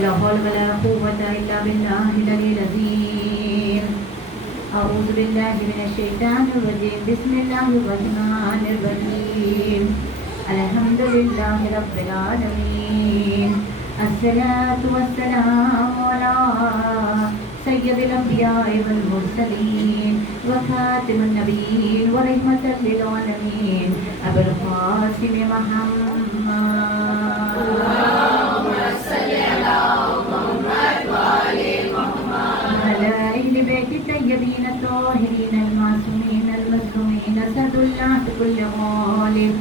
لا حول ولا قوة إلا بالله العلي العظيم. أعوذ بالله من الشيطان الرجيم. بسم الله الرحمن الرحيم. الحمد لله رب العالمين. الصلاة والسلام على سيد الأنبياء والمرسلين وخاتم النبيين ورحمة للعالمين أبي القاسم محمد. اللهم صل على محمد وآل محمد وعلى أهل بيت الطيبين الطاهرين المعصومين المظلومين أسد الله كل غالب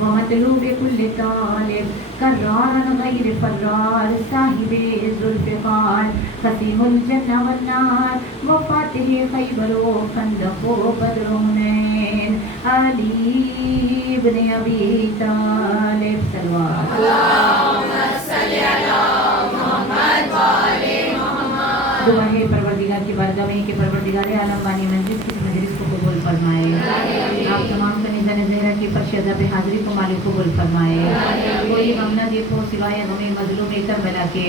ومطلوب كل طالب كرار غير فرار صاحب ذوالفقار قسيم الجنة والنار وفاتح خيبر وخندق وبدر منين علي بن أبي طالب صلوات اللهم صل على محمد وآل محمد. दुआ है परवरदिगार की बारगाह में कि परवरदिगार आलम बानी मंजिल की मजलिस को कबूल फरमाए. आप तमाम कनीज़ान ज़हरा की फर्शदा पे हाज़िरी को मालिक कबूल फरमाए. कोई गम न देखो सिवाय गमे मजलूम करबला के.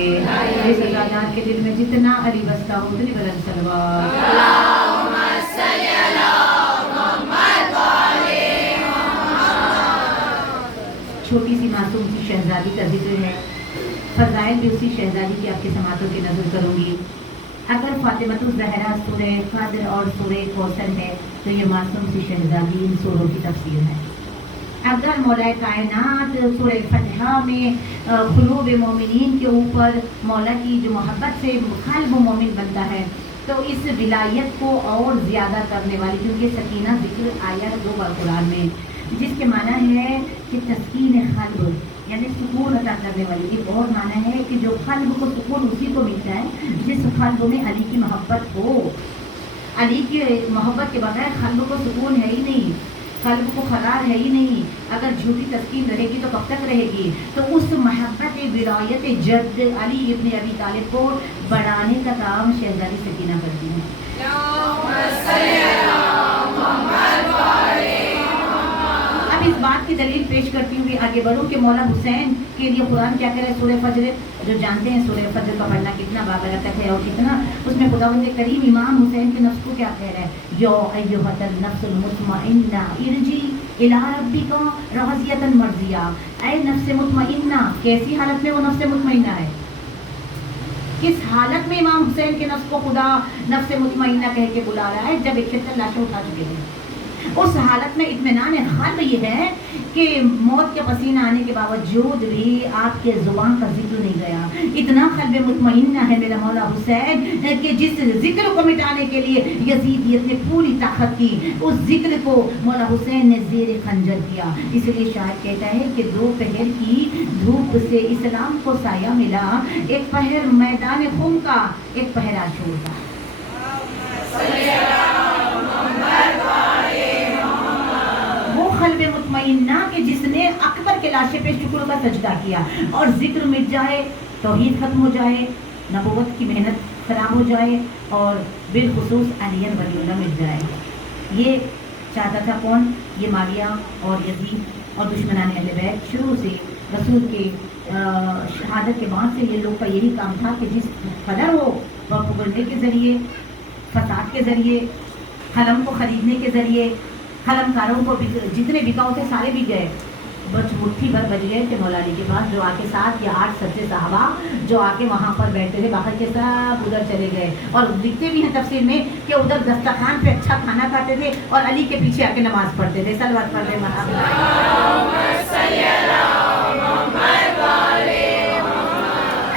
इस अज़ादार के दिल में जितना अली बसता हो उतनी बुलंद सलवात. अल्लाहुम्मा सल्ली अला मुहम्मद व आले मुहम्मद. छोटी सी मासूम सी शहजादी का जिक्र है. फज़ाइल भी उसी शहजादी की आपकी समातों की नज़र करूँगी. अगर फातिमतुज़ ज़हरा सूरे क़द्र और सूरे कौसर है तो ये मासूम सी शहजादी इन सूरों की तफसीर है. अगर मौलाए कायनात सूरे फ़तिहा में क़ुलूब मोमिनीन के ऊपर मौला की जो मोहब्बत से क़ल्ब मोमिन बनता है तो इस विलायत को और ज़्यादा करने वाली, क्योंकि सकीना ज़िक्र आया 2 बार कुरान में, जिसके माना है कि तस्कीन क़ल्ब यानी सुकून अता करने वाली. एक और माना है कि जो क़ल्ब को सुकून उसी को मिलता है जिस क़ल्ब में अली की मोहब्बत हो. अली की मोहब्बत के बगैर क़ल्ब को सुकून है ही नहीं, क़ल्ब को क़रार है ही नहीं. अगर झूठी तस्कीन रहेगी तो कब तक रहेगी. तो उस मोहब्बत विलायत जद अली इब्न अबी तालिब को बढ़ाने का काम शहजादी सकीना करती है. इस बात की दलील पेश करती हुई आगे बढ़ूं कि मौला हुसैन के लिए कुरान क्या कह रहा है. सूरह फज्र जो जानते हैं सूरह फज्र का पढ़ना कितना बाबरकत है और कितना उसमें खुदावंद करीम इमाम हुसैन के नफ्स को क्या कह रहा है. यो अय्युहतन नफ्सुल मुतमइन्ना इरजी इला रब्बिका राज़ियतन मर्ज़िया. ऐ नफ्स मुतमइन्ना, कैसी हालत में वो नफ्स मुतमइन्ना है. किस हालत में इमाम हुसैन के नफ्स को खुदा नफ्स मुतमइन्ना कह के बुला रहा है. जब 71 लाशें उठा चुके हैं उस हालत में इत्मीनान क़ल्ब ये है कि मौत के पसीना आने के बावजूद भी आपके ज़ुबान का जिक्र नहीं गया. इतना क़ल्ब मुतमइन्ना है मेरा मौला हुसैन कि जिस जिक्र को मिटाने के लिए यजीदियत ने पूरी ताकत की, उस जिक्र को मौला हुसैन ने ज़ेर खंजर किया. इसलिए शायद कहता है कि 2 पहर की धूप से इस्लाम को साया मिला. एक पहर मैदान खुम का, एक पहर आशूर का. क़ल्ब मुतमइन्ना कि जिसने अकबर के लाशे पे शुक्र का सजदा किया और जिक्र मिट जाए, तौहीद खत्म हो जाए, नबूवत की मेहनत खराब हो जाए और बिलखुसूस अलियन वलीउल्लाह मिट जाए. ये चाहता था कौन? ये माविया और यजीद और दुश्मनान अहले बैत. शुरू से रसूल के शहादत के बाद से ये लोग का यही काम था कि जिस कदर हो वह उगलने के ज़रिए, फसाद के ज़रिए, कलम को ख़रीदने के ज़रिए, कलमकारों को जितने बिकाऊ थे सारे बिक गए. बस मुट्ठी भर बच गए थे मौला अली के पास, जो आके 7 या 8 सच्चे साहबा जो आके वहाँ पर बैठते थे. बाहर के सब उधर चले गए और दिखते भी हैं तफसीर में कि उधर दस्तरखान पे अच्छा खाना खाते थे और अली के पीछे आके नमाज पढ़ते थे. सलवात पढ़ रहे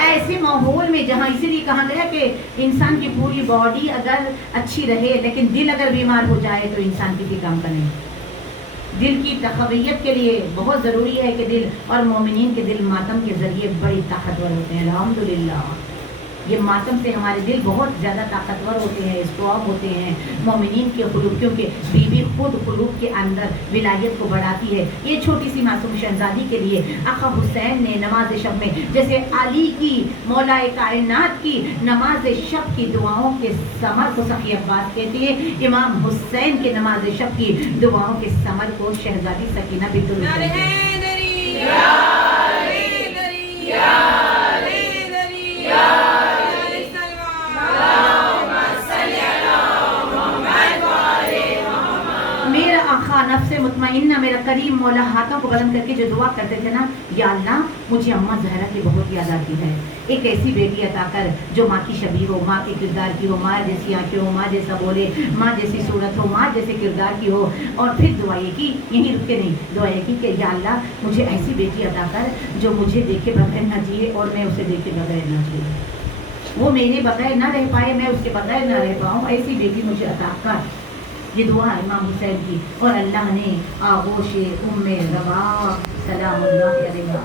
ऐसे माहौल में जहाँ इसीलिए कहा गया कि इंसान की पूरी बॉडी अगर अच्छी रहे लेकिन दिल अगर बीमार हो जाए तो इंसान किसी काम का नहीं. दिल की तक़वियत के लिए बहुत ज़रूरी है कि दिल और मोमिनीन के दिल मातम के ज़रिए बड़ी ताकतवर होते हैं. अल्हम्दुलिल्लाह ये मातम से हमारे दिल बहुत ज़्यादा ताकतवर होते हैं, स्ट्रॉन्ग होते हैं. मोमिनीन के क़ुलूब, क्योंकि बीवी खुद क़ुलूब के अंदर विलायत को बढ़ाती है. ये छोटी सी मासूम शहजादी के लिए आका हुसैन ने नमाज शब में, जैसे अली की मौलाए कायनात की नमाज शब की दुआओं के समर को सफ़ी अब्बास कहती है, इमाम हुसैन के नमाज शब की दुआओं के समर को शहजादी सकीना बिल्कुल मुतमइन्ना मेरा करीम मौला हाथों को बुलंद करके जो दुआ करते थे ना, या अल्लाह मुझे अम्मा ज़हरा की बहुत याद आती है, एक ऐसी बेटी अता कर जो माँ की शबीह हो, माँ के किरदार की हो, माँ जैसी आँखें हो, माँ जैसा बोले, माँ जैसी सूरत हो, माँ जैसे किरदार की हो। और फिर दुआ ये की, यहीं रुक के नहीं, दुआ ये की कि या अल्लाह मुझे ऐसी बेटी अता कर जो मुझे देखे बगैर ना जिए और मैं उसे देखे बगैर ना जिए, वो मेरे बगैर ना रह पाए, मैं उसके बगैर ना रह पाऊँ, ऐसी बेटी मुझे अता कर। ये दुआ इमाम हुसैन की। और अल्लाह ने आगोश उम्मे रवा सलामुल्लाह अलैहा,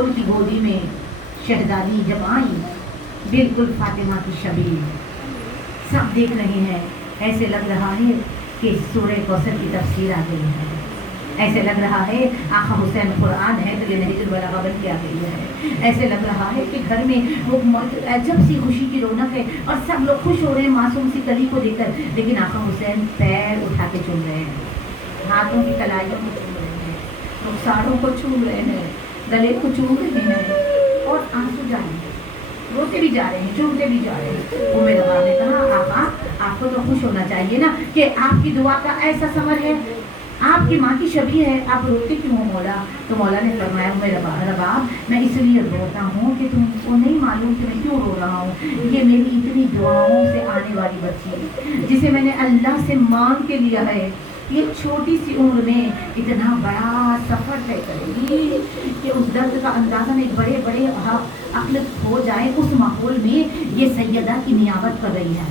उनकी गोदी में शहजादी जब आई, बिल्कुल फातिमा की शबीह, सब देख रहे हैं, ऐसे लग रहा है कि सूरह कौसर की तफसीर आ गई है, ऐसे लग रहा है आका हुसैन कुरान है तो ये नहजुल बलागा बन के आ गई है, ऐसे लग रहा है कि घर में वो अजब सी खुशी की रौनक है और सब लोग खुश हो रहे हैं मासूम सी कली को देखकर, लेकिन आका हुसैन पैर उठा के चूम रहे हैं, हाथों की कलाइयों को चूम रहे हैं, रुखसारों को चूम रहे हैं, गले को चूम रहे हैं और आंसू जा रहे हैं, रोते भी जा रहे हैं, चूमते भी जा रहे हैं। उम्मे रवा ने कहा आका आपको तो खुश होना चाहिए ना कि आपकी दुआ का ऐसा समर है, आपकी माँ की शबीह है, आप रोते क्यों हो मौला? तो मौला ने फरमाया उम्मे रवा मैं इसलिए रोता हूँ कि तुमको नहीं मालूम कि मैं क्यों रो रहा हूँ, ये मेरी इतनी दुआओं से आने वाली बच्ची जिसे मैंने अल्लाह से मांग के लिया है, ये छोटी सी उम्र में इतना बड़ा सफ़र तय करेगी कि उस दर्द का अंदाज़ा में बड़े बड़े अक्ल हो जाए, उस माहौल में ये सैयदा की नियाबत कर रही है।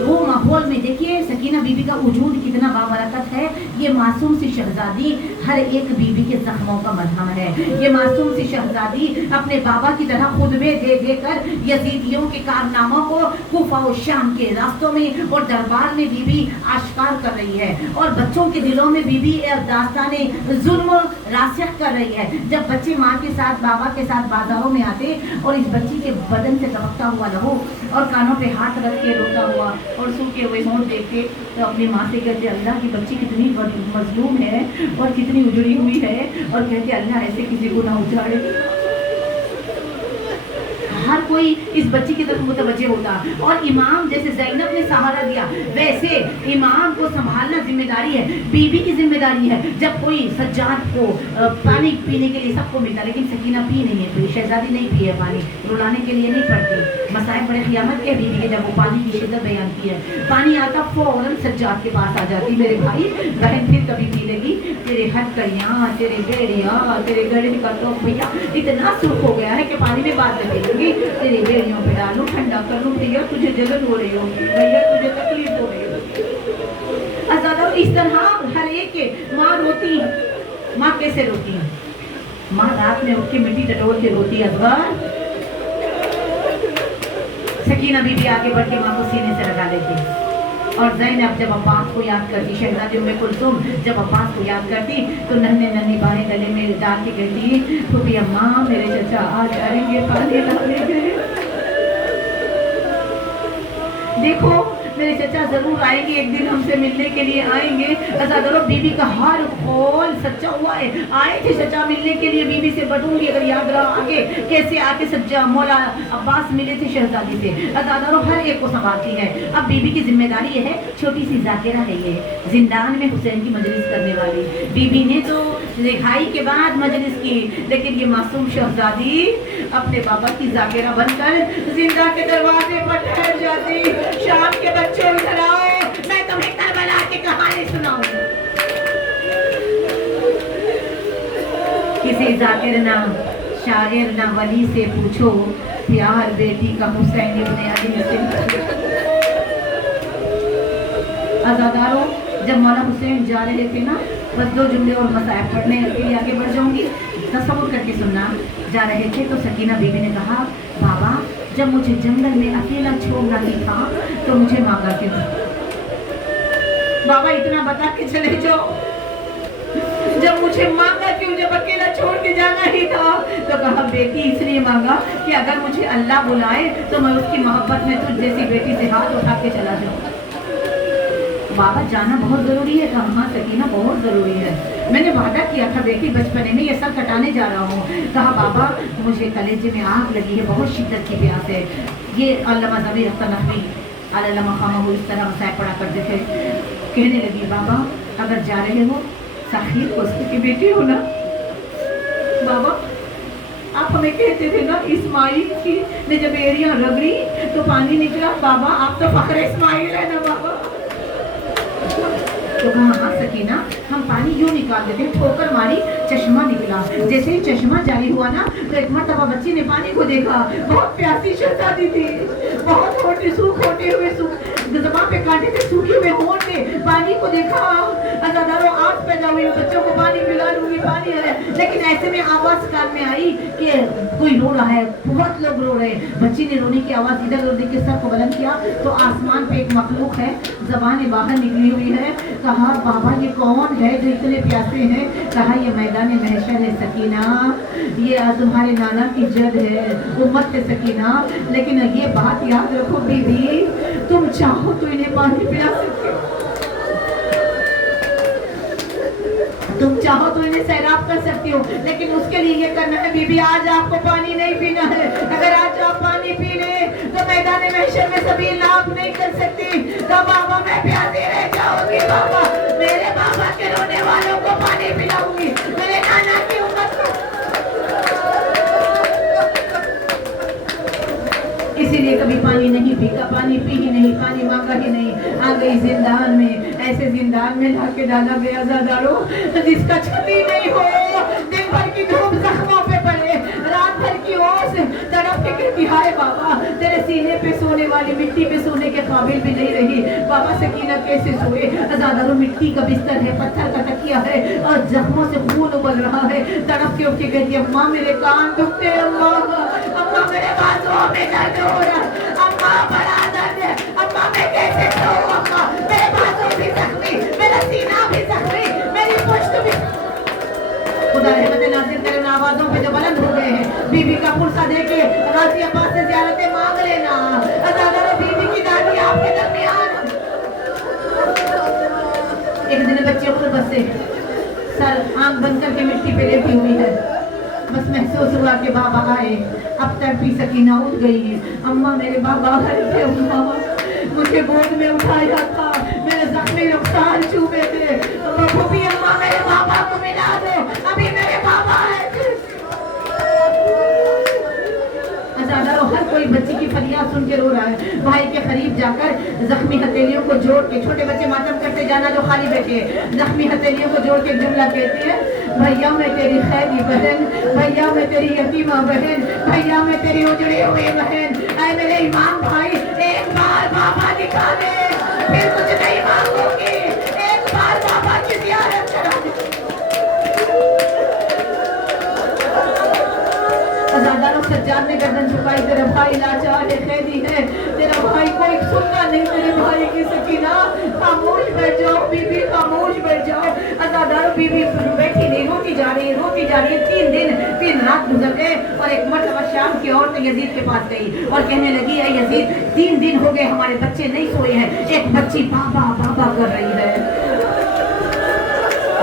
वो माहौल में देखिए सकीना बीबी का वजूद कितना बाबरकत है, ये मासूम सी शहजादी हर एक बीबी के जख्मों का मरहम है, ये मासूम सी शहजादी अपने बाबा की तरह खुतबे दे देकर यजीदियों के कारनामों को कूफा और शाम के रास्तों में और दरबार में बीबी आश्कार कर रही है, और बच्चों के दिलों में बीबी दास्ताने जुल्म रासिख कर रही है। जब बच्चे माँ के साथ बाबा के साथ बाजारों में आते और इस बच्ची के बदन से दबकता हुआ लहू और कानों पे हाथ रख के रोता हुआ और सूखे हुए होंठ देखते तो अपनी माँ से कहते अल्लाह की बच्ची कितनी मजलूम है और कितनी उजड़ी हुई है, और कहते अल्लाह ऐसे किसी को ना उजाड़े। हर कोई इस बच्ची की तरफ मुतवज्जे होता, और इमाम जैसे ज़ैनब ने सहारा दिया वैसे इमाम को संभालना जिम्मेदारी है, बीबी की जिम्मेदारी है। जब कोई सज्जाद को पानी पीने के लिए सबको मिलता, लेकिन सकीना पी नहीं है, तो शहजादी नहीं पी है पानी, रुलाने के लिए नहीं पड़ती, मसाइब बड़े क़ियामत के बीबी के जब वो पानी की शिद्दत बयान की है, पानी आता फौरन सज्जाद के पास आ जाती, मेरे भाई बहन फिर कभी पी लेगी, तेरे हटकड़ियाँ तेरे बेड़ियाँ तेरे गले का तो भैया इतना सुख हो गया है कि पानी में बात लगेगी, तेरी बेड़ियों पे डालूं ठंडा कर लूं, भैया तुझे जलन हो रही होगी, भैया तुझे तकलीफ हो रही होगी। आजादा इस तरह हर एक के माँ रोती है। माँ कैसे रोती है? माँ रात में उठ के मिट्टी टटोल के रोती है। अजगर सकीना बीबी आगे बढ़ के माँ को सीने से लगा लेती, और ज़ैनब जब अब्बास को याद करती, शहजादी उम्मे कुलसुम जब अब्बास को याद करती तो नन्हे नन्ही बाहें गले में डाल के कहती फूफी अम्मा मेरे चचा आ जाएंगे पानी लाने के, देखो मेरे चचा जरूर आएंगे, एक दिन हमसे मिलने के लिए आएंगे। अज़ादरो बीबी का हर कौल सच्चा हुआ है, आए थे चचा मिलने के लिए, बीबी से बटूंगी अगर याद रहा आगे कैसे आके सच्चा मौला अब्बास मिले थे शहजादी से। अज़ादरो हर एक को संभालती है। अब बीबी की जिम्मेदारी है, छोटी सी जाकिरा है ये, जिंदान में हुसैन की मजलिस करने वाली। बीबी ने तो रिहाई के बाद मजलिस की, लेकिन ये मासूम शहजादी अपने बाबा की जाकिरा बनकर जिंदा के दरवाजे पर ठहर जाती। शाम के बच्चों इधर आओ, मैं तुम्हें करबला की कहानी सुनाऊंगी। किसी जाकिर ना शायर ना वली से पूछो, प्यार बेटी का हुसैन इब्ने अली से पूछो। आज़ादारों जब मौला हुसैन जा रहे थे ना, बस दो जुमले और मसाइब पढ़ने के लिए आगे बढ़ जाऊंगी, तसव्वुर करके सुनना। जा रहे थे तो सकीना बीबी ने कहा बाबा जब मुझे जंगल में अकेला छोड़ना ही था तो मुझे मांगा क्यों? बाबा इतना बता के चले जाओ, जब मुझे मांगा क्यों, जब अकेला छोड़ के जाना ही था? तो कहा बेटी इसलिए मांगा कि अगर मुझे अल्लाह बुलाए तो मैं उसकी मोहब्बत में तुझ जैसी बेटी से हाथ उठा के चला जाऊँ। बाबा जाना बहुत ज़रूरी है। कहा हाँ सकीना बहुत ज़रूरी है, मैंने वादा किया था बेटी बचपने में ये सर कटाने जा रहा हूँ। कहा बाबा मुझे कलेजे में आग लगी है, बहुत शिद्दत की प्यास है। ये अल्लामा ज़मीर अख्तर नकवी अल्लामा खामा इस तरह मसाइब पढ़ा करते थे। कहने लगी बाबा अगर जा रहे हो साहिर कोस्ती की बेटी हो ना बाबा आप हमें कहते थे ना इस्माइल की ने जब एड़ियां रगड़ी तो पानी निकला बाबा आप तो फखरे इस्माइल है ना बाबा। तो कहा हाँ सकीना हम पानी यूं निकाल देते ठोकर मारी चश्मा निकला जैसे ही चश्मा जारी हुआ ना तो एक मर्तबा बच्ची ने पानी को देखा बहुत प्यासी शहजादी थी बहुत होटे सूख होते हुए ज़बान पे कांटे थे सूखे हुए होंठ ने पानी को देखा अज़ादारों आँख पैदा हुई बच्चों को पानी पिला लूंगी पानी है लेकिन ऐसे में आवाज़ कान में आई कि कोई रो रहा है बहुत लोग रो रहे हैं। बच्ची ने रोने की आवाज़ इधर उधर देख के सर को बुलंद किया तो आसमान पे एक मखलूक है ज़बान बाहर निकली हुई है। कहा बाबा ये कौन है जो इतने प्यासे हैं। कहा ये मैदान महशर है सकीना ये तुम्हारे नाना की जद है उम्मत है सकीना लेकिन ये बात याद रखो बीबी तुम चाहो तो इन्हें पानी पिला सकते हो तुम चाहो तो इन्हें सैराब कर सकती हो लेकिन उसके लिए ये करना है बीबी आज आपको पानी नहीं पीना है। अगर आज आप पानी पी ले तो मैदान महशर में सभी लाभ नहीं कर सकती तो बाबा मैं प्यासी रह जाऊंगी बाबा मेरे बाबा के रोने वालों को पानी पिलाऊंगी मेरे नाना की उम्मत को। इसीलिए कभी पानी नहीं पीता पानी पी ही नहीं पानी मांगा ही नहीं आ गई जिंदान में ऐसे जिंदान में लाके डाला गया ज़ादारो जिसका छती नहीं हो दिन भर की धूप जख्मों पे पड़े रात भर की ओस तड़प के कहती हाय बाबा तेरे सीने पे सोने वाली मिट्टी पे सोने के काबिल भी नहीं रही बाबा सकीना कैसे सोए ज़ादारो मिट्टी का बिस्तर है पत्थर का तकिया है और जख्मों से खून उबल रहा है तड़प के उठ के कहती अम्मा मेरे कान दुखते अम्मा अम्मा मेरे बाजुओं में दर्द हो रहा अम्मा बड़ा दर्द है अम्मा मैं कैसे सोऊं अम्मा मेरे बाजू भी जख्मी मेरा सीना भी जख्मी मेरी पुश्त भी। खुदा रहमत नाज़िल करे आवाजों पे जो बुलंद हो गए हैं बीबी का पुरसा दे के गाजी अब्बास से ज़ियारतें मांग लेना अज़ादारो बीबी की दादी आपके दरमियान। एक दिन बच्चे खुरबत से सर आंख बंद करके मिट्टी पे लेटी हुई है बस महसूस हुआ कि बाबा आए अब तक भी सकीना उठ गई है अम्मा मेरे बाबा घर थे अम्मा मुझे गोद में उठाया था मेरे जख्मी रुखसार चूमे थे वो भी अम्मा मेरे बाबा को मिला दो अभी मेरे बाबा है। अज़ादारो हर कोई बच्ची की फरियाद सुन के रो रहा है भाई के करीब जाकर जख्मी हथेलियों को जोड़ के छोटे बच्चे मातम करते जाना जो खाली बैठे जख्मी हथेलियों को जोड़ के जुमला कहते हैं भैया मैं तेरी खैरी बहन भैया मैं तेरी यतीमा बहन भैया मैं तेरी उजड़ी हुई बहन ऐ मेरे इमाम भाई एक बार बाबा दिखा दे फिर कुछ नहीं मांगूंगी एक बार बाबा की ज़ियारत करा दे। अज़ादारो सज्जाद ने गर्दन झुकाई तेरा भाई लाचार है कैदी है तेरा भाई कोई सुनना नहीं तेरे भाई की सकीना खामोश बैठ जाओ बीबी खामोश बैठ जाओ। अज़ादारो बीबी बैठी नहीं रोती जा रही है 3 दिन 3 रात गुजर गए और एक मर्तबा शाम की औरत यजीद के पास गई और कहने लगी है यजीद 3 दिन हो गए हमारे बच्चे नहीं सोए हैं एक बच्ची बाबा बाबा कर रही है।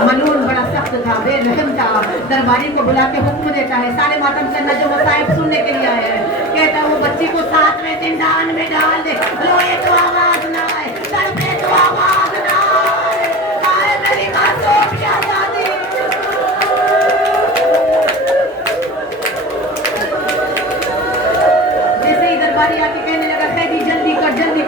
मलून बड़ा सख्त था बेरहम था दरबारी को बुला के हुक्म देता है सारे मातम करना जो मसाइब सुनने के लिए आए हैं कहता वो बच्ची को 7वें जिंदान में डाल दे रोए तो आवाज ना आए तड़पे तो आवाज ना आए मेरी मासूम शहजादी। जैसे ही दरबारी आके कहने लगा कैदी जल्दी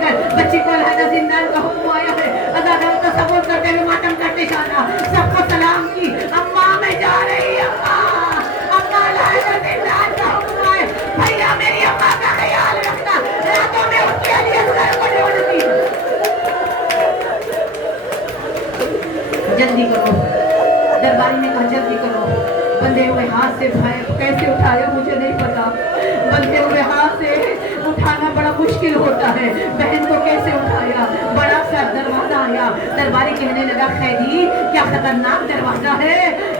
कर बच्ची को अलहदा जिंदान का हुक्म आया है अज़ादारो का सबूत करते हुए मातम करते जाना सबको सलाम की अम्मा मैं जा रही अम्मा अम्मा अलहदा जिंदान का हुक्म आया भैया मेरी अम्मा का ख्याल रखना रातों में उसके लिए घर को ढूंढती जल्दी करो। दरबारी ने कहा जल्दी करो बंधे हुए हाथ से भाई कैसे उठाया मुझे नहीं पता बंधे हुए हाथ से उठाना बड़ा मुश्किल होता है बहन को कैसे उठाया बड़ा सा दरवाजा आया दरबारी कहने लगा खैरी क्या खतरनाक दरवाजा है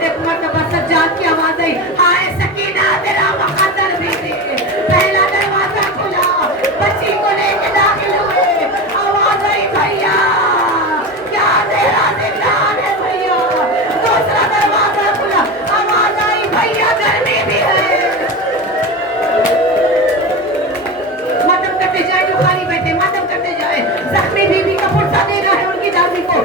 एक मर्तबा सज्जाद की आवाज आई हाय सकीना तेरा मुकद्दर भी पहला दरवाजा खुला बच्ची को लेके दाखिल हुए आवाज आई भैया क्या तेरा जिंदान है भैया दूसरा दरवाजा खुला आवाज आई भैया गर्मी भी है मातम करते जाए जो खाली बैठे मातम करते जाए जख्मी बीबी का पुरसा देना है उनकी दादी को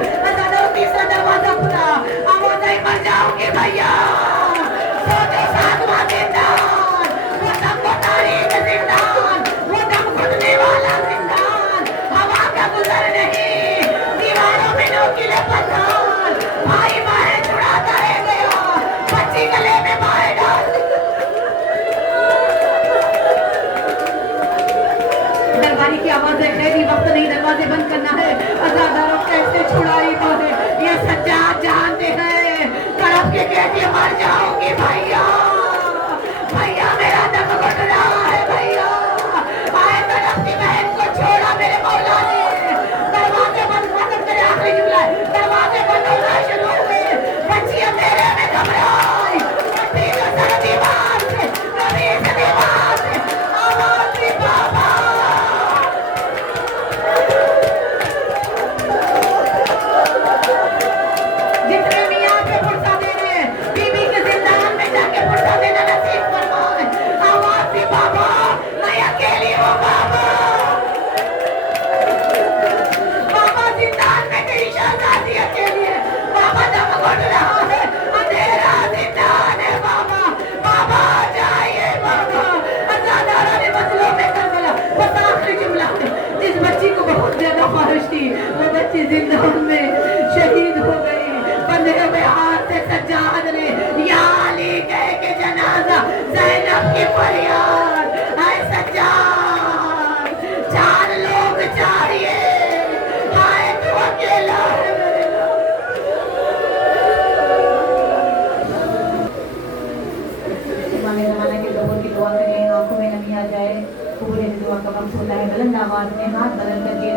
ہے، قبول دعا کا وقت ہوتا ہے، بلند آواز میں ہاتھ بدل کر کے